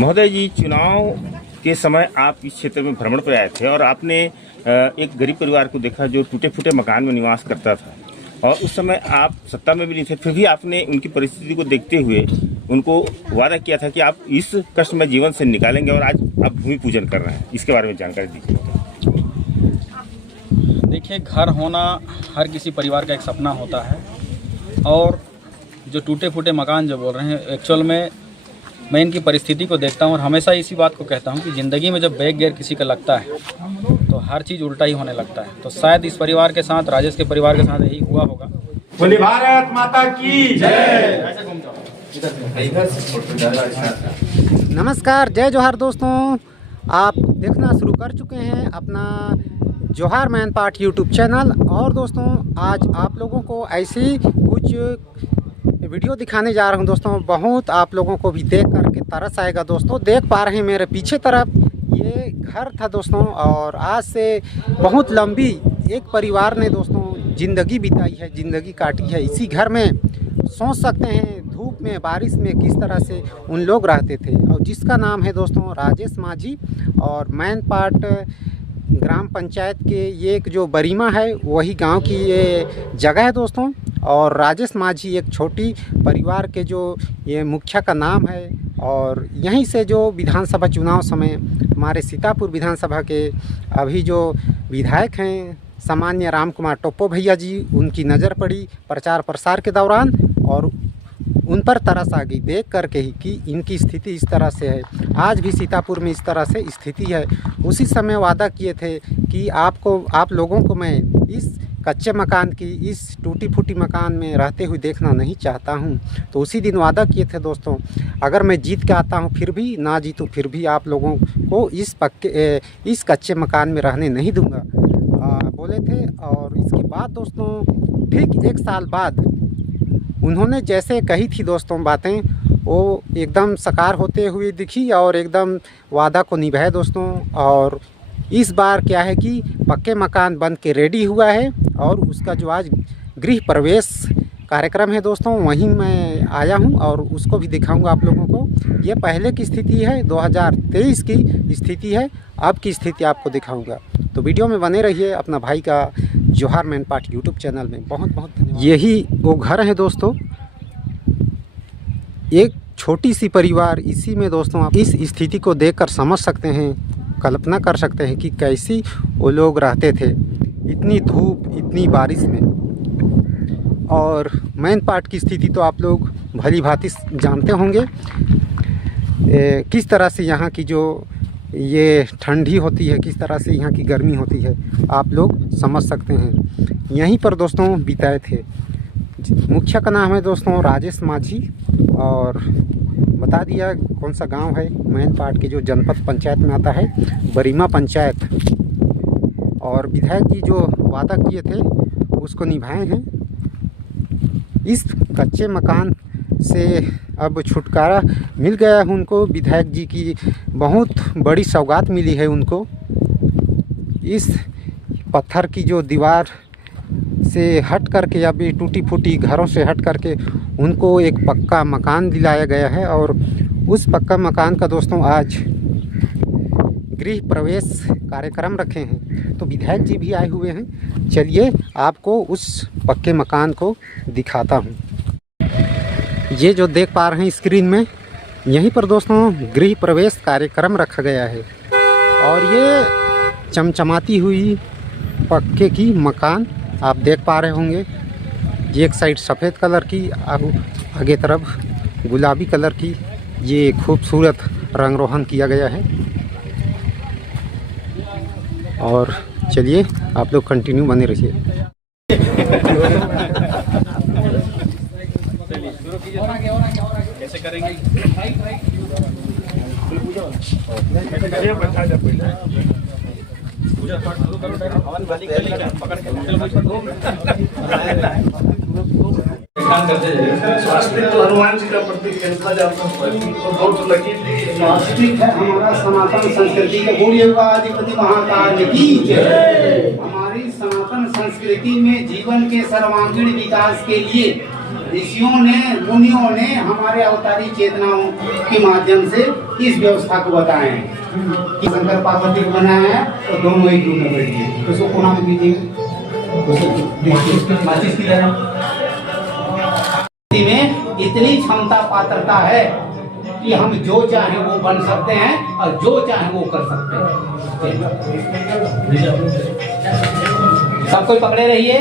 महोदय जी, चुनाव के समय आप इस क्षेत्र में भ्रमण पर आए थे और आपने एक गरीब परिवार को देखा जो टूटे फूटे मकान में निवास करता था, और उस समय आप सत्ता में भी नहीं थे, फिर भी आपने उनकी परिस्थिति को देखते हुए उनको वादा किया था कि आप इस कष्टमय जीवन से निकालेंगे, और आज आप भूमि पूजन कर रहे हैं। इसके बारे में जानकारी दीजिए। देखिए, घर होना हर किसी परिवार का एक सपना होता है, और जो टूटे फूटे मकान जो बोल रहे हैं, एक्चुअल में मैं इनकी परिस्थिति को देखता हूँ और हमेशा इसी बात को कहता हूँ कि ज़िंदगी में जब बैक गियर किसी का लगता है तो हर चीज़ उल्टा ही होने लगता है। तो शायद इस परिवार के साथ, राजेश के परिवार के साथ यही हुआ होगा। बोले भारत माता की जय। नमस्कार, जय जोहार दोस्तों। आप देखना शुरू कर चुके हैं अपना जोहार मैन पार्ट यूट्यूब चैनल। और दोस्तों, आज आप लोगों को ऐसी कुछ वीडियो दिखाने जा रहा हूं दोस्तों। बहुत आप लोगों को भी देख करके तरस आएगा दोस्तों। देख पा रहे हैं मेरे पीछे तरफ ये घर था दोस्तों, और आज से बहुत लंबी एक परिवार ने दोस्तों ज़िंदगी बिताई है, ज़िंदगी काटी है इसी घर में। सोच सकते हैं धूप में, बारिश में किस तरह से उन लोग रहते थे, और जिसका नाम है दोस्तों राजेश माझी। और मैन पार्ट ग्राम पंचायत के ये एक जो बरीमा है वही गांव की ये जगह है दोस्तों। और राजेश माझी एक छोटी परिवार के जो ये मुखिया का नाम है, और यहीं से जो विधानसभा चुनाव समय हमारे सीतापुर विधानसभा के अभी जो विधायक हैं सामान्य राम कुमार टोप्पो भैया जी, उनकी नज़र पड़ी प्रचार प्रसार के दौरान, और उन पर तरस आ गई देख करके ही कि इनकी स्थिति इस तरह से है। आज भी सीतापुर में इस तरह से स्थिति है। उसी समय वादा किए थे कि आप लोगों को मैं इस कच्चे मकान की, इस टूटी फूटी मकान में रहते हुए देखना नहीं चाहता हूं। तो उसी दिन वादा किए थे दोस्तों, अगर मैं जीत के आता हूं फिर भी, ना जीतूं फिर भी आप लोगों को इस कच्चे मकान में रहने नहीं दूंगा बोले थे। और इसके बाद दोस्तों ठीक 1 साल बाद उन्होंने जैसे कही थी दोस्तों बातें, वो एकदम साकार होते हुए दिखी और एकदम वादा को निभाए दोस्तों। और इस बार क्या है कि पक्के मकान बन के रेडी हुआ है, और उसका जो आज गृह प्रवेश कार्यक्रम है दोस्तों, वहीं मैं आया हूं और उसको भी दिखाऊंगा आप लोगों को। ये पहले की स्थिति है, 2023 की स्थिति है, अब की स्थिति आपको दिखाऊंगा। तो वीडियो में बने रहिए अपना भाई का जोहार मैन पार्ट यूट्यूब चैनल में। बहुत बहुत धन्यवाद। यही वो घर है दोस्तों, एक छोटी सी परिवार। इसी में दोस्तों आप इस स्थिति को देखकर समझ सकते हैं, कल्पना कर सकते हैं कि कैसी वो लोग रहते थे इतनी धूप, इतनी बारिश में। और मैन पार्ट की स्थिति तो आप लोग भली भांति जानते होंगे, किस तरह से यहाँ की जो ये ठंडी होती है, किस तरह से यहाँ की गर्मी होती है, आप लोग समझ सकते हैं। यहीं पर दोस्तों बिताए थे। मुखिया का नाम है दोस्तों राजेश माझी, और बता दिया कौन सा गांव है, मैन पार्ट के जो जनपद पंचायत में आता है, बरीमा पंचायत। और विधायक जी जो वादा किए थे उसको निभाए हैं। इस कच्चे मकान से अब छुटकारा मिल गया है उनको। विधायक जी की बहुत बड़ी सौगात मिली है उनको। इस पत्थर की जो दीवार से हट करके, या भी टूटी फूटी घरों से हट करके उनको एक पक्का मकान दिलाया गया है। और उस पक्का मकान का दोस्तों आज गृह प्रवेश कार्यक्रम रखे हैं। तो विधायक जी भी आए हुए हैं, चलिए आपको उस पक्के मकान को दिखाता हूँ। ये जो देख पा रहे हैं स्क्रीन में, यहीं पर दोस्तों गृह प्रवेश कार्यक्रम रखा गया है। और ये चमचमाती हुई पक्के की मकान आप देख पा रहे होंगे। ये एक साइड सफ़ेद कलर की, आगे तरफ गुलाबी कलर की, ये खूबसूरत रंग रोहन किया गया है। और चलिए आप लोग कंटिन्यू बने रहिए। कैसे करेंगे? स्वास्थ्य तो हनुमान जी का प्रतीक है, स्वास्थ्य है हमारा सनातन संस्कृति का। बोलिए आदिपति महाकाल की जय। हमारी सनातन संस्कृति में जीवन के सर्वांगीण विकास के लिए ऋषियों ने, मुनियों ने हमारे अवतारी चेतनाओं के माध्यम से इस व्यवस्था को बताए हैं कि शंकर पार्वती को बनाया है और दोनों एक रूम में बैठे हैं। तो उसको कोना में कीजिएगा, माचिस की तरह में इतनी क्षमता पात्रता है कि हम जो चाहे वो बन सकते हैं और जो चाहे वो कर सकते हैं। सब कोई पकड़े रहिए,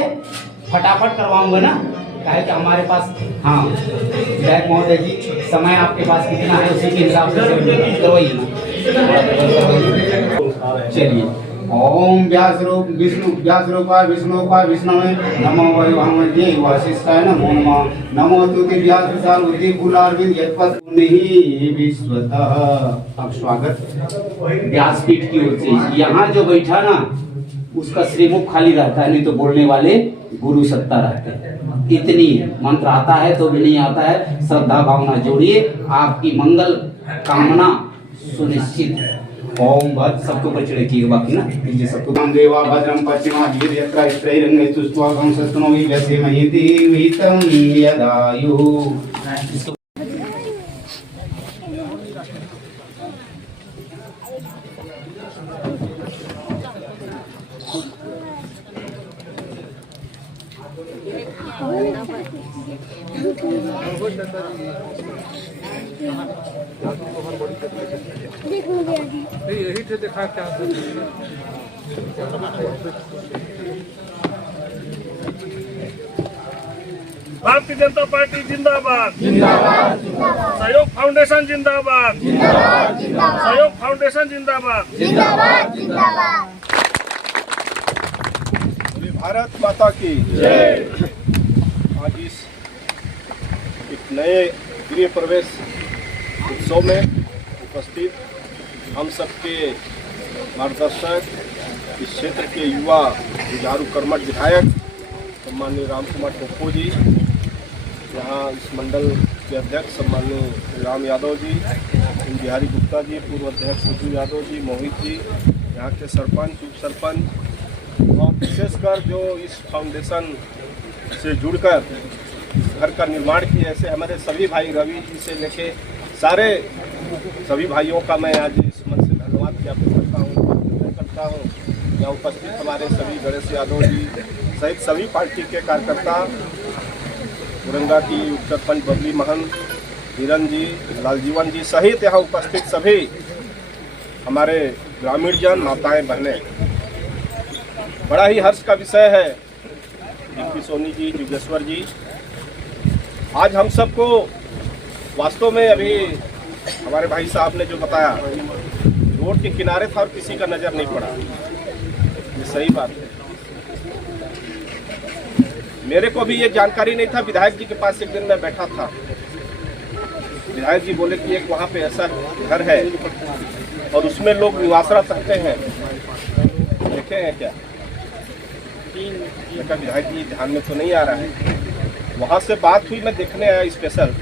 फटाफट करवाऊंगा ना, कहे कि हमारे पास, हाँ विधायक महोदय जी, समय आपके पास कितना है उसी के हिसाब से करवाइए ना। चलिए, ओम व्यास रूपाय विष्णुपाय विष्णवे नमो वै वामदेवाय वासिष्ठाय नमो नमः। नमो तुते व्यास विशाल बुद्धि फूलारविंद यत्पद पुण्यहि विश्वतः। अब स्वागत व्यासपीठ की ओर से। यहाँ जो बैठा ना उसका श्रीमुख खाली रहता है, नहीं तो बोलने वाले गुरु सत्ता रहते हैं। इतनी मंत्र आता है तो भी नहीं आता है। श्रद्धा भावना जोड़िए, आपकी मंगल कामना सुनिश्चित है। ओम भद्र सबको ऊपर चढ़े किए बाकी ना कीजिए सबको। नाम देवा भद्रम पश्चिमा वीर यत्रा स्त्रैरंगे सुस्वागम सस्तनो हि वैसे महिति विहितं यदायु। यही थे देखा क्या भारतीय जनता पार्टी जिंदाबाद, जिंदाबाद, सहयोग फाउंडेशन जिंदाबाद, जिंदाबाद, सहयोग फाउंडेशन जिंदाबाद, जिंदाबाद, जिंदाबाद। भारत माता की जय। आज इस एक नए गृह प्रवेश उत्सव में उपस्थित हम सबके मार्गदर्शक, इस क्षेत्र के युवा जुझारू कर्मठ विधायक सम्माननीय राम कुमार टोप्पो जी, यहाँ इस मंडल के अध्यक्ष सम्माननीय राम यादव जी, बिहारी गुप्ता जी, पूर्व अध्यक्ष सुधीर यादव जी, मोहित जी, यहाँ के सरपंच, उप सरपंच, और विशेषकर जो इस फाउंडेशन से जुड़कर इस घर का निर्माण किए, ऐसे हमारे सभी भाई रवि जी से लेके सारे सभी भाइयों का मैं आज इस मन से धन्यवाद ज्ञापित करता हूँ। यहाँ उपस्थित हमारे सभी गणेश यादव जी सहित सभी पार्टी के कार्यकर्ता, औरंगा की उप सरपंच बबली महंत, हिरन जी, लालजीवन जी सहित यहाँ उपस्थित सभी हमारे ग्रामीण जन, माताएं, बहनें, बड़ा ही हर्ष का विषय है। दीप्ति सोनी जी, युगेश्वर जी, आज हम सबको वास्तव में अभी हमारे भाई साहब ने जो बताया, रोड के किनारे था और किसी का नज़र नहीं पड़ा, ये सही बात है। मेरे को भी ये जानकारी नहीं था। विधायक जी के पास एक दिन मैं बैठा था, विधायक जी बोले कि एक वहाँ पे ऐसा घर है और उसमें लोग निवासरत रहते हैं, देखे हैं क्या? विधायक जी ध्यान में तो नहीं आ रहा है। वहाँ से बात हुई, मैं देखने आया स्पेशल,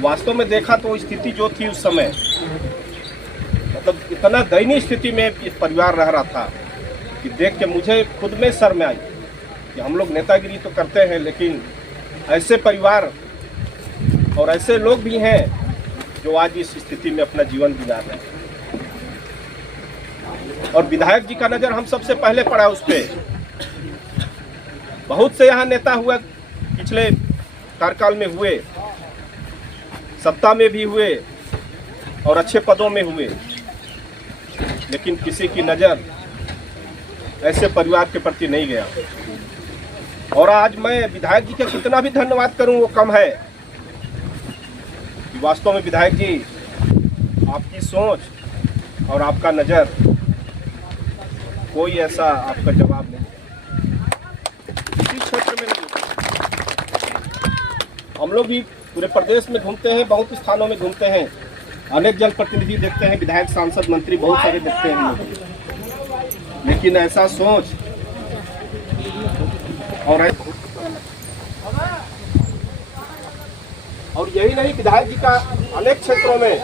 वास्तव में देखा तो स्थिति जो थी उस समय, मतलब इतना दयनीय स्थिति में इस परिवार रह रहा था कि देख के मुझे खुद में शर्म आई कि हम लोग नेतागिरी तो करते हैं, लेकिन ऐसे परिवार और ऐसे लोग भी हैं जो आज इस स्थिति में अपना जीवन गुजार रहे हैं। और विधायक जी का नज़र हम सबसे पहले पड़ा उस पर। बहुत से यहाँ नेता हुए, पिछले कार्यकाल में हुए, सत्ता में भी हुए और अच्छे पदों में हुए, लेकिन किसी की नज़र ऐसे परिवार के प्रति नहीं गया। और आज मैं विधायक जी का कितना भी धन्यवाद करूं वो कम है। वास्तव में विधायक जी, आपकी सोच और आपका नज़र, कोई ऐसा आपका जवाब नहीं। इसी क्षेत्र में नहीं, हम लोग भी पूरे प्रदेश में घूमते हैं, बहुत स्थानों में घूमते हैं, अनेक जनप्रतिनिधि देखते हैं, विधायक, सांसद, मंत्री बहुत सारे देखते हैं हम लोग, लेकिन ऐसा सोच और यही नहीं, विधायक जी का अनेक क्षेत्रों में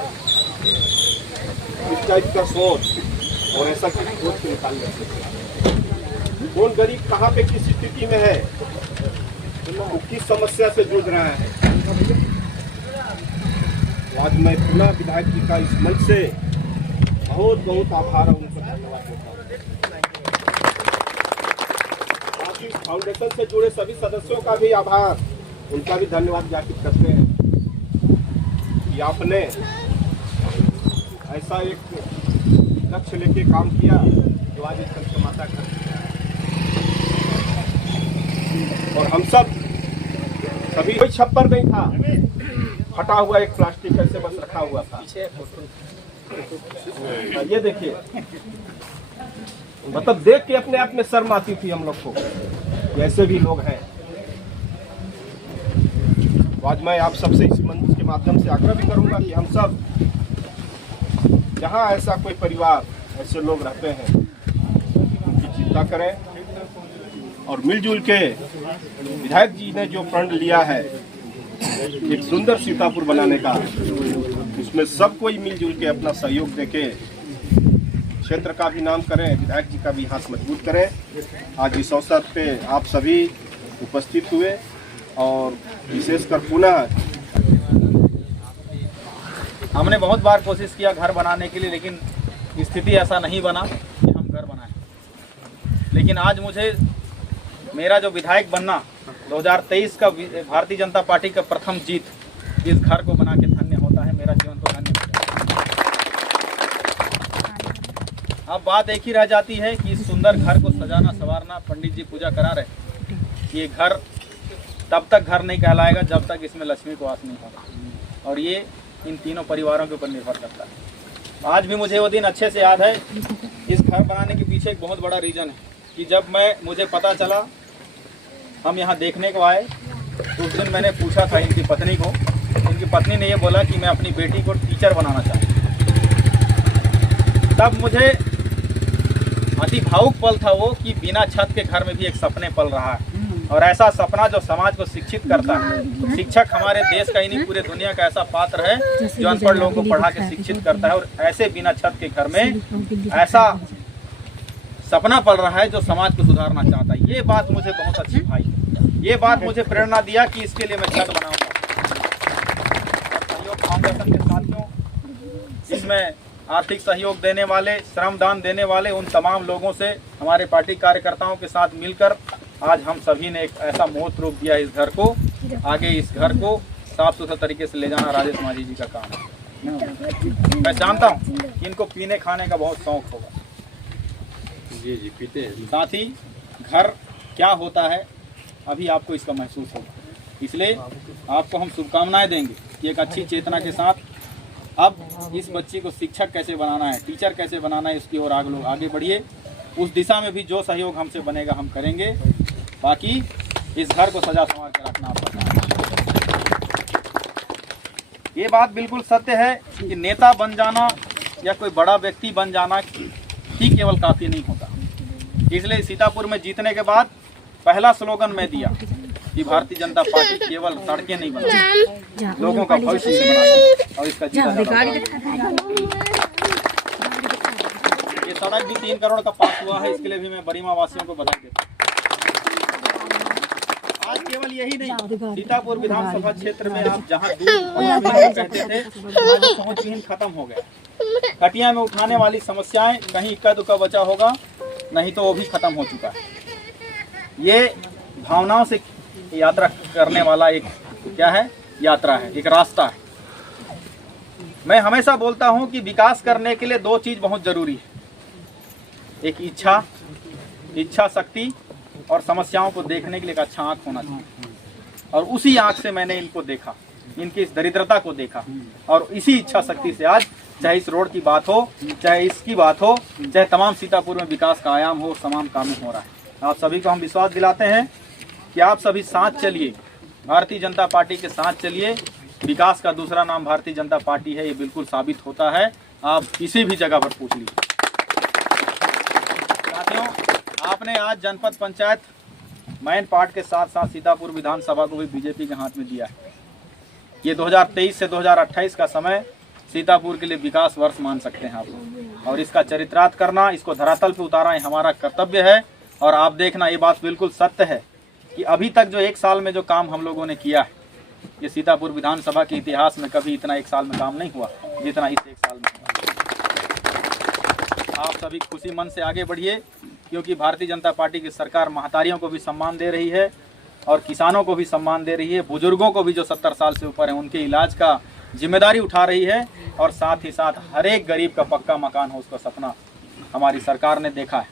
इस टाइप का सोच और ऐसा किसी सोच के निकाल सकते, कौन गरीब कहाँ पे किस स्थिति में है, वो किस समस्या से जूझ रहा है। आज मैं पुनः विधायक जी का इस मंच से बहुत बहुत आभार और उनको धन्यवाद देता हूँ। साथ ही फाउंडेशन से जुड़े सभी सदस्यों का भी आभार, उनका भी धन्यवाद ज्ञापित करते हैं कि आपने ऐसा एक लक्ष्य लेके काम किया जो आज इस संत माता का, और हम सब सभी कोई छप्पर नहीं था, फटा हुआ एक प्लास्टिक ऐसे बस रखा हुआ था। ये देखिए, मतलब देख के अपने आप में शर्म आती थी हम लोग को, ऐसे भी लोग हैं। आज मैं आप सबसे इस मंच के माध्यम से आग्रह भी करूंगा कि हम सब जहां ऐसा कोई परिवार, ऐसे लोग रहते हैं, उनकी चिंता करें और मिलजुल के विधायक जी ने जो प्रण लिया है एक सुंदर सीतापुर बनाने का, उसमें सब कोई मिलजुल के अपना सहयोग देके क्षेत्र का भी नाम करें, विधायक जी का भी हाथ मजबूत करें। आज इस अवसर पे आप सभी उपस्थित हुए और विशेषकर पुनः हमने बहुत बार कोशिश किया घर बनाने के लिए, लेकिन स्थिति ऐसा नहीं बना कि हम घर बनाएं। लेकिन आज मुझे मेरा जो विधायक बनना 2023 का भारतीय जनता पार्टी का प्रथम जीत इस घर को बना के धन्य होता है, मेरा जीवन को धन्य होता है। अब बात एक ही रह जाती है कि इस सुंदर घर को सजाना संवारना, पंडित जी पूजा करा रहे, ये घर तब तक घर नहीं कहलाएगा जब तक इसमें लक्ष्मी को वास नहीं होगा, और ये इन तीनों परिवारों के ऊपर निर्भर करता है। आज भी मुझे वो दिन अच्छे से याद है। इस घर बनाने के पीछे एक बहुत बड़ा रीज़न है कि जब मुझे पता चला, हम यहाँ देखने को आए, तो उस दिन मैंने पूछा था इनकी पत्नी को, इनकी पत्नी ने ये बोला कि मैं अपनी बेटी को टीचर बनाना चाहती हूँ। तब मुझे अति भावुक पल था वो कि बिना छत के घर में भी एक सपने पल रहा है, और ऐसा सपना जो समाज को शिक्षित करता है। शिक्षक हमारे देश का ही नहीं पूरे दुनिया का ऐसा पात्र है जो अनपढ़ लोगों को पढ़ा के शिक्षित करता है, और ऐसे बिना छत के घर में ऐसा सपना पल रहा है जो समाज को सुधारना चाहता है। ये बात मुझे बहुत अच्छी भाई, ये बात मुझे प्रेरणा दिया कि इसके लिए मैं छत बनाऊंगा। सहयोग फाउंडेशन के साथियों, इसमें आर्थिक सहयोग देने वाले, श्रमदान देने वाले उन तमाम लोगों से, हमारे पार्टी कार्यकर्ताओं के साथ मिलकर आज हम सभी ने एक ऐसा मूर्त रूप दिया इस घर को। आगे इस घर को साफ सुथरा तरीके से ले जाना राजेश माझी जी का काम है। मैं जानता हूँ कि इनको पीने खाने का बहुत शौक होगा। जी पीते हैं। साथ ही घर क्या होता है अभी आपको इसका महसूस होगा, इसलिए आपको हम शुभकामनाएं देंगे कि एक अच्छी चेतना के साथ अब इस बच्ची को शिक्षक कैसे बनाना है, टीचर कैसे बनाना है, इसकी ओर आगे बढ़िए। उस दिशा में भी जो सहयोग हमसे बनेगा हम करेंगे। बाकी इस घर को सजा संवार के रखना आपका काम है। ये बात बिल्कुल सत्य है कि नेता बन जाना या कोई बड़ा व्यक्ति बन जाना ही केवल काफ़ी नहीं होता। इसलिए सीतापुर में जीतने के बाद पहला स्लोगन मैं दिया कि भारतीय जनता पार्टी केवल सड़कें नहीं बनाती, लोगों का भविष्य भी बनाती, और इसका जीता जाता है। ये सड़क भी 3 करोड़ का पास हुआ है, इसके लिए भी मैं बरीमा वासियों को बधाई देता हूँ। आज केवल यही नहीं, सीतापुर विधानसभा क्षेत्र में आप जहाँ दूर कहते थे, आज पहुँचविहीन खत्म हो गया। कटिया में उठाने वाली समस्याएं कहीं इक्का दुक्का बचा होगा, नहीं तो वो भी खत्म हो चुका है। ये भावनाओं से यात्रा करने वाला एक क्या है, यात्रा है, एक रास्ता है। मैं हमेशा बोलता हूं कि विकास करने के लिए 2 चीज बहुत जरूरी है, एक इच्छा शक्ति, और समस्याओं को देखने के लिए एक अच्छा आँख होना चाहिए। और उसी आँख से मैंने इनको देखा, इनकी इस दरिद्रता को देखा, और इसी इच्छा शक्ति से आज चाहे इस रोड की बात हो, चाहे इसकी बात हो, चाहे तमाम सीतापुर में विकास का आयाम हो, तमाम काम हो रहा है। आप सभी को हम विश्वास दिलाते हैं कि आप सभी साथ चलिए, भारतीय जनता पार्टी के साथ चलिए। विकास का दूसरा नाम भारतीय जनता पार्टी है, ये बिल्कुल साबित होता है। आप किसी भी जगह पर पूछ लीजिए। साथियों, आपने आज जनपद पंचायत मैन पार्ट के साथ साथ सीतापुर विधानसभा को भी बीजेपी के हाथ में दिया है। ये 2023 से 2028 का समय सीतापुर के लिए विकास वर्ष मान सकते हैं आप लोग, और इसका चरितार्थ करना, इसको धरातल पर उतारना हमारा कर्तव्य है। और आप देखना, ये बात बिल्कुल सत्य है कि अभी तक जो 1 साल में जो काम हम लोगों ने किया है, ये सीतापुर विधानसभा के इतिहास में कभी इतना 1 साल में काम नहीं हुआ जितना इस 1 साल में हुआ। आप सभी खुशी मन से आगे बढ़िए, क्योंकि भारतीय जनता पार्टी की सरकार महतारियों को भी सम्मान दे रही है और किसानों को भी सम्मान दे रही है, बुजुर्गों को भी जो 70 साल से ऊपर हैं उनके इलाज का जिम्मेदारी उठा रही है, और साथ ही साथ हर एक गरीब का पक्का मकान हो उसका सपना हमारी सरकार ने देखा है।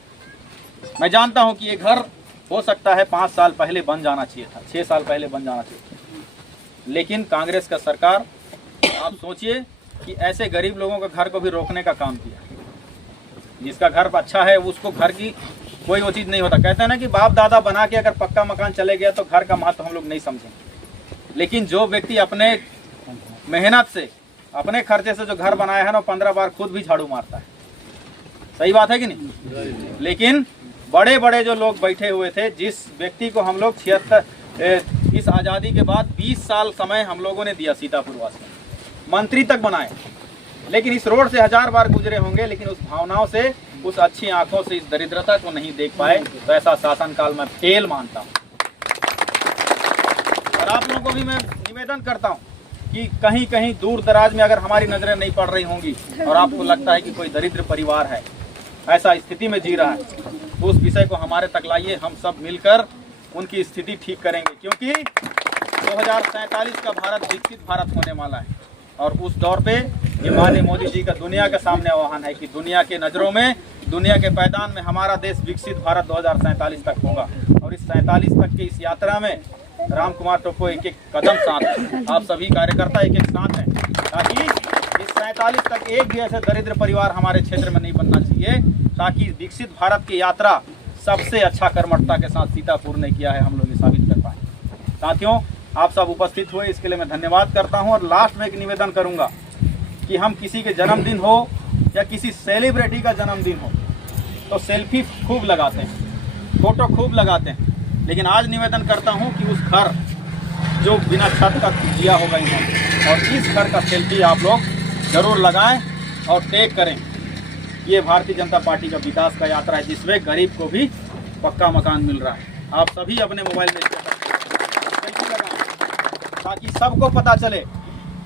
मैं जानता हूं कि ये घर हो सकता है 5 साल पहले बन जाना चाहिए था, 6 साल पहले बन जाना चाहिए था, लेकिन कांग्रेस का सरकार, आप सोचिए कि ऐसे गरीब लोगों के घर को भी रोकने का काम किया। जिसका घर अच्छा है उसको घर की कोई वो चीज़ नहीं होता। कहते हैं ना कि बाप दादा बना के अगर पक्का मकान चले गया तो घर का महत्व हम लोग नहीं समझेंगे, लेकिन जो व्यक्ति अपने मेहनत से अपने खर्चे से जो घर बनाया है ना 15 बार खुद भी झाड़ू मारता है। सही बात है कि नहीं? लेकिन बड़े बड़े जो लोग बैठे हुए थे, जिस व्यक्ति को हम लोग 76 इस आज़ादी के बाद 20 साल समय हम लोगों ने दिया सीतापुर वासियों, मंत्री तक बनाए, लेकिन इस रोड से 1000 बार गुजरे होंगे, लेकिन उस भावनाओं से, उस अच्छी आंखों से इस दरिद्रता को नहीं देख पाए। तो ऐसा शासनकाल में फेल मानता हूँ। और आप लोगों को भी मैं निवेदन करता हूँ कि कहीं कहीं दूर दराज में अगर हमारी नजरें नहीं पड़ रही होंगी और आपको लगता है कि कोई दरिद्र परिवार है, ऐसा स्थिति में जी रहा है, तो उस विषय को हमारे तक लाइए, हम सब मिलकर उनकी स्थिति ठीक करेंगे। क्योंकि 2047 का भारत विकसित भारत होने वाला है, और उस दौर पे ये माननीय मोदी जी का दुनिया के सामने आह्वान है कि दुनिया के नज़रों में, दुनिया के पैदान में हमारा देश विकसित भारत 2047 तक होगा। और इस 47 तक की इस यात्रा में राम कुमार टोप्पो एक एक कदम साथ हैं, आप सभी कार्यकर्ता एक एक साथ हैं, ताकि इस 47 तक एक भी ऐसे दरिद्र परिवार हमारे क्षेत्र में नहीं बनना चाहिए, ताकि विकसित भारत की यात्रा सबसे अच्छा कर्मठता के साथ सीतापुर ने किया है, हम लोग ये साबित कर पाए। साथियों, आप सब उपस्थित हुए इसके लिए मैं धन्यवाद करता हूं। और लास्ट में एक निवेदन करूंगा कि हम किसी के जन्मदिन हो या किसी सेलिब्रिटी का जन्मदिन हो तो सेल्फी खूब लगाते हैं, फोटो खूब लगाते हैं, लेकिन आज निवेदन करता हूं कि उस घर जो बिना छत का जिया होगा इन्होंने, और इस घर का सेल्फी आप लोग जरूर लगाएं और टैग करें। ये भारतीय जनता पार्टी का विकास का यात्रा है, जिसमें गरीब को भी पक्का मकान मिल रहा है। आप सभी अपने मोबाइल में सेल्फी लगाएं, ताकि सबको पता चले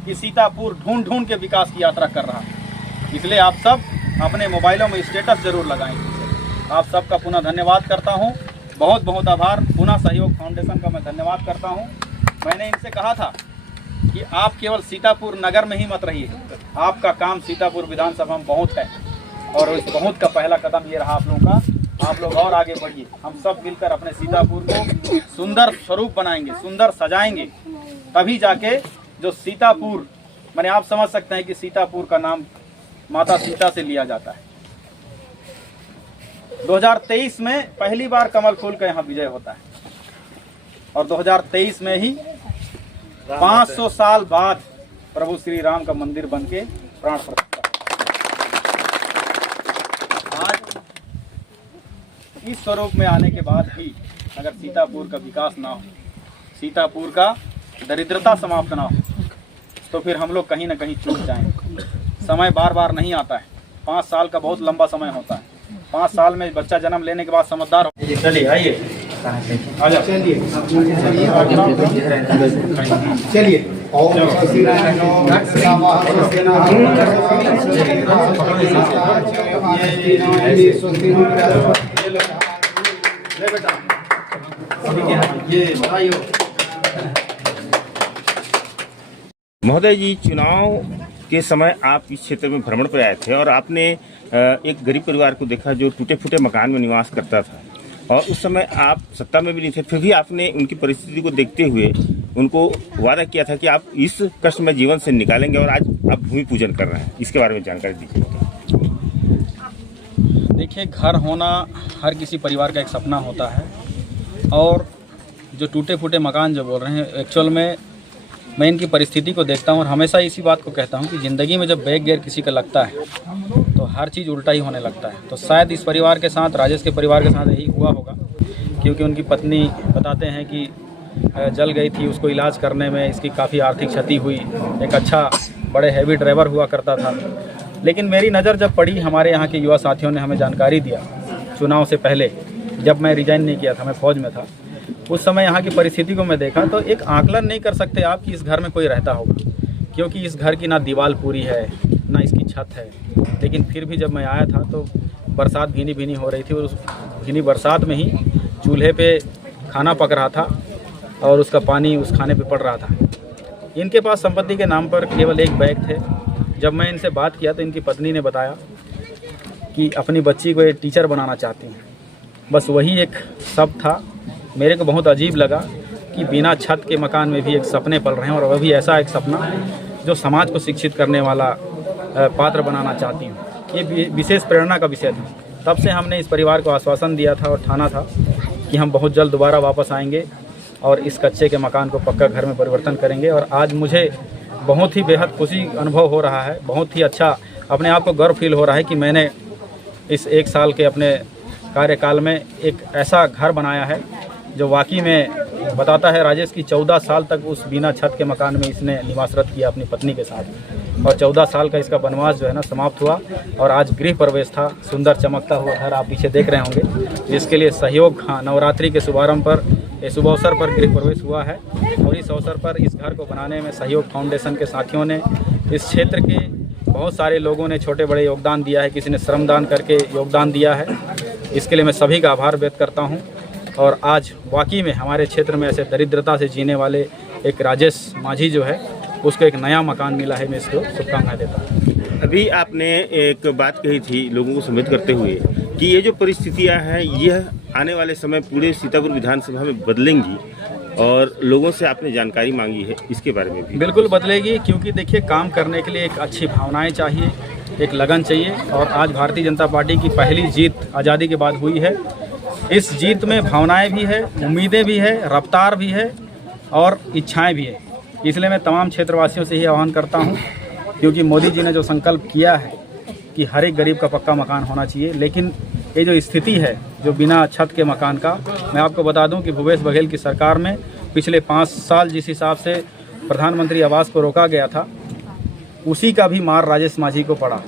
कि सीतापुर ढूंढ ढूंढ के विकास की यात्रा कर रहा है। इसलिए आप सब अपने मोबाइलों में स्टेटस जरूर लगाएं। आप सबका पुनः धन्यवाद करता हूं, बहुत बहुत आभार। पुनः सहयोग फाउंडेशन का मैं धन्यवाद करता हूं। मैंने इनसे कहा था कि आप केवल सीतापुर नगर में ही मत रहिए, आपका काम सीतापुर विधानसभा में बहुत है, और इस बहुत का पहला कदम ये रहा आप लोगों का। आप लोग और आगे बढ़िए, हम सब मिलकर अपने सीतापुर को सुंदर स्वरूप बनाएंगे, सुंदर सजाएंगे, तभी जाके जो सीतापुर, मैंने आप समझ सकते हैं कि सीतापुर का नाम माता सीता से लिया जाता है। 2023 में पहली बार कमल फूल का यहाँ विजय होता है, और 2023 में ही 500 साल बाद प्रभु श्री राम का मंदिर बनके प्राण प्रतिष्ठा। आज इस स्वरूप में आने के बाद भी अगर सीतापुर का विकास ना हो, सीतापुर का दरिद्रता समाप्त ना हो, तो फिर हम लोग कहीं ना कहीं चूक जाएंगे। समय बार बार नहीं आता है, 5 साल का बहुत लंबा समय होता है। 5 साल में बच्चा जन्म लेने के बाद समझदार हो। चलिए आइए, चलिए महोदय जी, चुनाव के समय आप इस क्षेत्र में भ्रमण पर आए थे और आपने एक गरीब परिवार को देखा जो टूटे फूटे मकान में निवास करता था, और उस समय आप सत्ता में भी नहीं थे, फिर भी आपने उनकी परिस्थिति को देखते हुए उनको वादा किया था कि आप इस कष्टमय जीवन से निकालेंगे, और आज आप भूमि पूजन कर रहे हैं। इसके बारे में जानकारी दीजिए। देखिए, घर होना हर किसी परिवार का एक सपना होता है, और जो टूटे फूटे मकान जो बोल रहे हैं, एक्चुअल में मैं इनकी परिस्थिति को देखता हूँ और हमेशा इसी बात को कहता हूँ कि ज़िंदगी में जब बैक गियर किसी का लगता है तो हर चीज़ उल्टा ही होने लगता है। तो शायद इस परिवार के साथ, राजेश के परिवार के साथ यही हुआ होगा, क्योंकि उनकी पत्नी बताते हैं कि जल गई थी, उसको इलाज करने में इसकी काफ़ी आर्थिक क्षति हुई। एक अच्छा बड़े हैवी ड्राइवर हुआ करता था, लेकिन मेरी नज़र जब पड़ी, हमारे यहाँ के युवा साथियों ने हमें जानकारी दिया चुनाव से पहले, जब मैं रिजाइन नहीं किया था, मैं फ़ौज में था, उस समय यहाँ की परिस्थिति को मैं देखा तो एक आकलन नहीं कर सकते आप कि इस घर में कोई रहता होगा, क्योंकि इस घर की ना दीवार पूरी है ना इसकी छत है। लेकिन फिर भी जब मैं आया था तो बरसात भीनी भीनी हो रही थी और उस भीनी बरसात में ही चूल्हे पे खाना पक रहा था और उसका पानी उस खाने पे पड़ रहा था। इनके पास संपत्ति के नाम पर केवल एक बैग थे। जब मैं इनसे बात किया तो इनकी पत्नी ने बताया कि अपनी बच्ची को एक टीचर बनाना चाहती हैं। बस वही एक शब्द था। मेरे को बहुत अजीब लगा कि बिना छत के मकान में भी एक सपने पल रहे हैं, और वह भी ऐसा एक सपना जो समाज को शिक्षित करने वाला पात्र बनाना चाहती हूँ। ये विशेष प्रेरणा का विषय था। तब से हमने इस परिवार को आश्वासन दिया था और ठाना था कि हम बहुत जल्द दोबारा वापस आएंगे और इस कच्चे के मकान को पक्का घर में परिवर्तन करेंगे। और आज मुझे बहुत ही बेहद खुशी अनुभव हो रहा है, बहुत ही अच्छा अपने आप को गर्व फील हो रहा है कि मैंने इस 1 साल के अपने कार्यकाल में एक ऐसा घर बनाया है जो वाकई में बताता है राजेश की 14 साल तक उस बिना छत के मकान में इसने निवासरत किया अपनी पत्नी के साथ, और 14 साल का इसका वनवास जो है ना समाप्त हुआ और आज गृह प्रवेश था। सुंदर चमकता हुआ घर आप पीछे देख रहे होंगे, जिसके लिए सहयोग नवरात्रि के शुभारंभ पर इस शुभ अवसर पर गृह प्रवेश हुआ है। और इस अवसर पर इस घर को बनाने में सहयोग फाउंडेशन के साथियों ने, इस क्षेत्र के बहुत सारे लोगों ने छोटे बड़े योगदान दिया है, किसी ने श्रमदान करके योगदान दिया है। इसके लिए मैं सभी का आभार व्यक्त करता हूँ। और आज वाकई में हमारे क्षेत्र में ऐसे दरिद्रता से जीने वाले एक राजेश माझी जो है उसको एक नया मकान मिला है। मैं इसको शुभकामनाएं देता हूँ। अभी आपने एक बात कही थी लोगों को सम्मिलित करते हुए कि ये जो परिस्थितियां हैं यह आने वाले समय पूरे सीतापुर विधानसभा में बदलेंगी, और लोगों से आपने जानकारी मांगी है, इसके बारे में भी। बिल्कुल बदलेगी, क्योंकि देखिए काम करने के लिए एक अच्छी भावनाएं चाहिए, एक लगन चाहिए। और आज भारतीय जनता पार्टी की पहली जीत आज़ादी के बाद हुई है। इस जीत में भावनाएं भी है, उम्मीदें भी है, रफ्तार भी है और इच्छाएं भी है। इसलिए मैं तमाम क्षेत्रवासियों से ही आह्वान करता हूं, क्योंकि मोदी जी ने जो संकल्प किया है कि हर एक गरीब का पक्का मकान होना चाहिए, लेकिन ये जो स्थिति है जो बिना छत के मकान का, मैं आपको बता दूं कि भूपेश बघेल की सरकार में पिछले 5 साल जिस हिसाब से प्रधानमंत्री आवास को रोका गया था, उसी का भी मार राजेश माझी को पड़ा।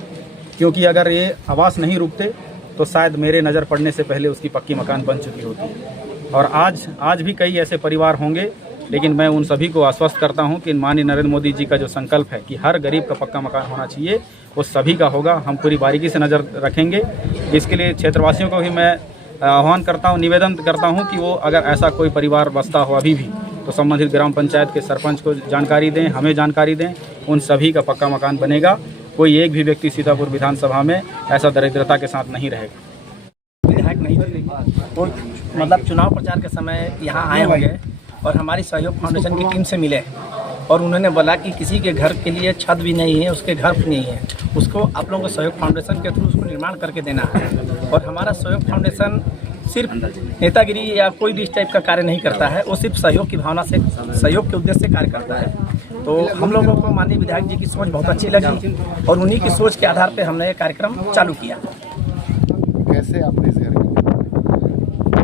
क्योंकि अगर ये आवास नहीं रुकते तो शायद मेरे नज़र पड़ने से पहले उसकी पक्की मकान बन चुकी होती। और आज भी कई ऐसे परिवार होंगे, लेकिन मैं उन सभी को आश्वस्त करता हूं कि माननीय नरेंद्र मोदी जी का जो संकल्प है कि हर गरीब का पक्का मकान होना चाहिए, वो सभी का होगा। हम पूरी बारीकी से नज़र रखेंगे। इसके लिए क्षेत्रवासियों को भी मैं आह्वान करता हूं, निवेदन करता हूं कि वो अगर ऐसा कोई परिवार बसता हो अभी भी, तो संबंधित ग्राम पंचायत के सरपंच को जानकारी दें, हमें जानकारी दें। उन सभी का पक्का मकान बनेगा। कोई एक भी व्यक्ति सीतापुर विधानसभा में ऐसा दरिद्रता के साथ नहीं रहेगा। विधायक नहीं थे तो मतलब चुनाव प्रचार के समय यहाँ आए होंगे और हमारी सहयोग फाउंडेशन की टीम से मिले, और उन्होंने बोला कि किसी के घर के लिए छत भी नहीं है, उसके घर भी नहीं है, उसको आप लोगों को सहयोग फाउंडेशन के थ्रू उसको निर्माण करके देना है। और हमारा सहयोग फाउंडेशन सिर्फ नेतागिरी या कोई भी इस टाइप का कार्य नहीं करता है, वो सिर्फ सहयोग की भावना से, सहयोग के उद्देश्य से कार्य करता है। तो हम लोगों को माननीय विधायक जी की सोच बहुत अच्छी लगी और उन्हीं की सोच के आधार पर हमने ये कार्यक्रम चालू किया। कैसे आपने इस घर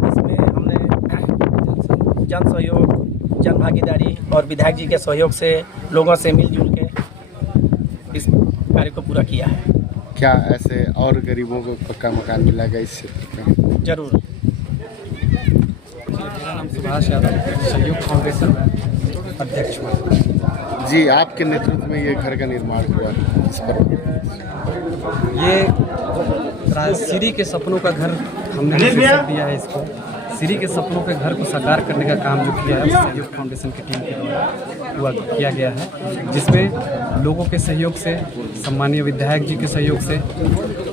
इसमें हमने जन सहयोग, जन भागीदारी और विधायक जी के सहयोग से लोगों से मिलजुल के इस कार्य को पूरा किया है। क्या ऐसे और गरीबों को पक्का मकान मिलेगा इस क्षेत्र में? जरूर। मेरा नाम सुभाष यादव, सहयोग फाउंडेशन अध्यक्ष हुआ। जी, आपके नेतृत्व में ये घर का निर्माण हुआ, इस पर ये श्री के सपनों का घर हमने शीर्षक दिया है इसको। श्री के सपनों के घर को साकार करने का काम जो किया है सहयोग फाउंडेशन की टीम के द्वारा हुआ किया गया है, जिसमें लोगों के सहयोग से, सम्मानीय विधायक जी के सहयोग से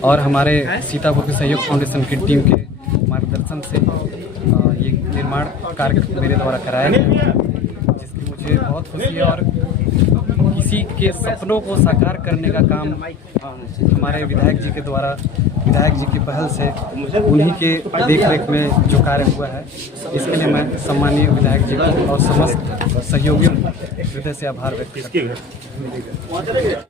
और हमारे सीतापुर के सहयोग फाउंडेशन की टीम के मार्गदर्शन से ये निर्माण कार्य मेरे द्वारा कराया गया, जिसकी मुझे बहुत खुशी है। और किसी के सपनों को साकार करने का काम हमारे विधायक जी के द्वारा, विधायक जी की पहल से, उन्हीं के देखरेख में जो कार्य हुआ है, इसके लिए मैं सम्मानीय विधायक जी को और समस्त सहयोगियों को हृदय से आभार व्यक्त करता हूँ।